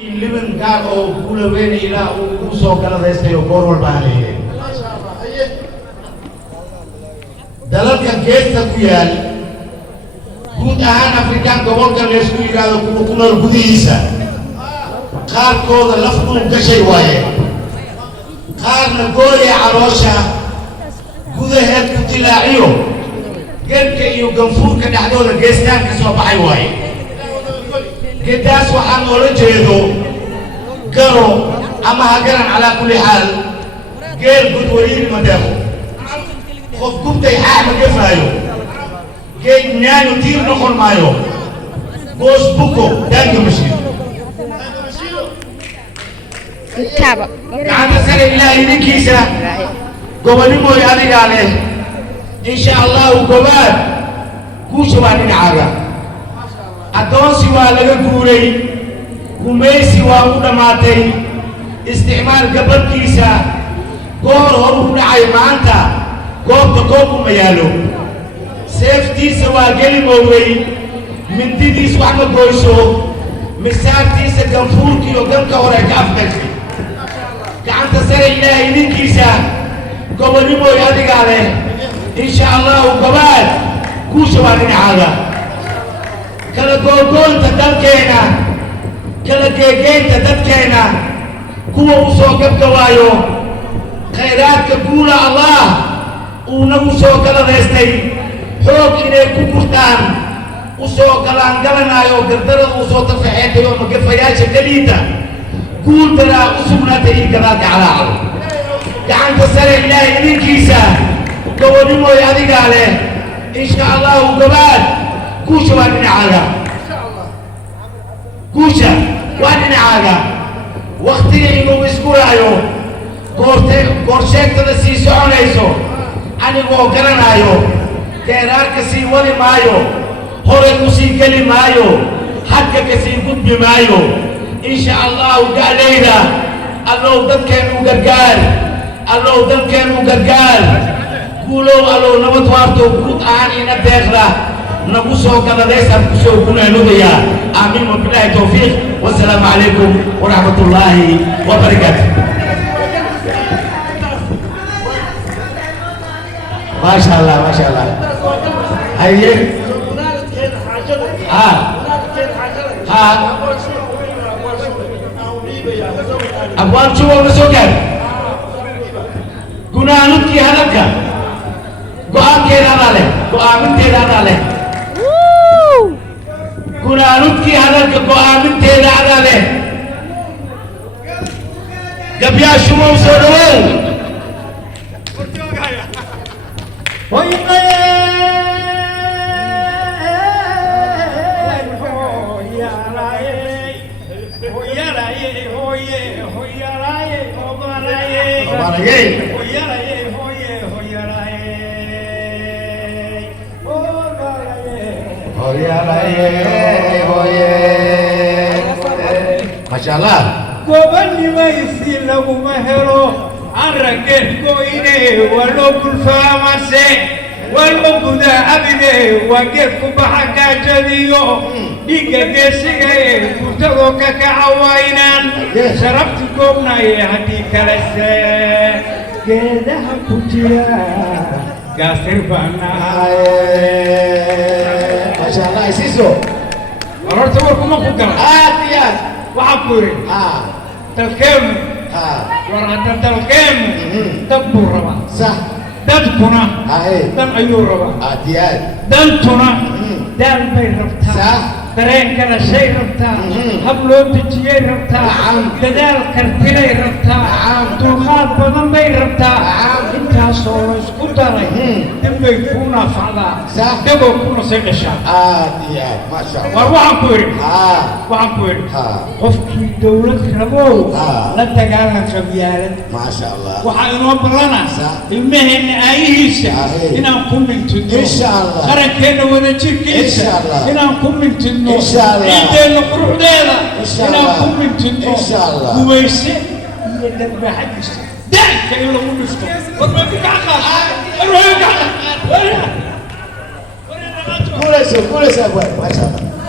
Living gaar oo kula weyn ilaa uu ku soo galadaystayo goor walba haleeyay dalalka geesta ku yaal guud ahaan Afrikaan gobolka la isku yiraahdo kuwa ku nool gudihiisa qaarkooda laftu gashay waaye qaarna gooya caloosha gudaheed ku dilaaciyo geedka iyo ganfuurka dhexdooda geestaan ka soo baxay waaye geedaas waxaan oola jeedo garo ama hagaran calaa kulli xaal geel gud wariir ma deeqo qof gubtay xaax ma gefaayo geed nyaanyo tiir noqon maayo goos buko daanka mashiid gacanta sare ilaahay ninkiisa gobolnimooy adigaa leh insha allahu gobaad guusha waa dhinacaaga addoonsi waa laga guuray gumaysi waa u dhammaatay isticmaalka badkiisa goor horu u dhacay maanta goobta goob uma yaalo seeftiisa waa geli moowey mindidiis wax ma goyso misaartiisa ganfuurkiiyo ganka hore ka afgashay gacanta sare ilaahay ninkiisa gobolnimooy adigaa leh insha allahu gobaad guusha waa dhinacaaga kala googoynta dalkeena kala geegeynta dadkeena kuwa u soo gabgawaayo khayraadka guula allah uu nagu soo galadaystay xoog inay ku gurtaan u soo galaangalanaayo gardarada u soo tafaxeetayo magafayaasha galiida guul daraa u sugnaatay iyo gadaalka calaacalo gacanta sare ilaahay idinkiisa gobolnimooy adigaa leh insha allahu gabaad guusha waa dhinacaaga guusha waa dhinacaaga waktiga inuu isku raayo goorsheegtada sii soconayso anigoo garanaayo geeraarka sii wadi maayo horay u sii geli maayo xagga ka sii gudbi maayo insha allahu ga'dayda allow dadkeenu gargaar allow dalkeenu gargaar guulow allow nabad waarto guud ahaan ina deeqda nagu soo galadaysaan ku soo gunaanudaya aamin wabilaahi tawfiiq wasalaamu calaykum waraxmatullaahi wabarakaatu maasha allah maasha allah haye abwaan juwa ma soo gaar gunaanudkii hadalka go'aankeeda adaa leh go'aaminteeda adaa leh gunaanudkii hadalka go'aaminteeda adaa leh gabyaashu mau soo dhawow Masya Allah. Gobonnimaysi laguma helo araggeed goyne waa loo gulfaamase waa loo gudaa abide waa geed ku baxa gaajadiyo dhiigga geesiga ee gurtadoo ka kaca waynaan sharafti goobnaye haddii kalese geedaha ku jira gaasir baanahaye Masya Allah isiso horta warkuma ku gala aad waxaa ku yidhi dalkeenu war hadda dalkeenu dad buu rabaa sax dadkuna dan ayuu rabaa dantuna daal bay rabtaa dareenkana shay rabtaa hab loo dejiyay rabtaa dadaal kartilay rabtaa dulqaad badan bay rabtaa intaasoo la isku daray dambay kuu naafacdaa daboo kuna sii dhashaa war waxaan ku yidhi qofkii dawlad rabow la dagaalan qabyaalad waxaa inoo ballana ilmaheenna aayihiisa inaan ku mintidno qarankeenna wadajirkiisa inaan ku mintidno ciiddeenna quruxdeeda inaan ku mintidno gumayse iyo darbaaxadiisa daanka in lagu dhifto Kurasa, Masya Allah.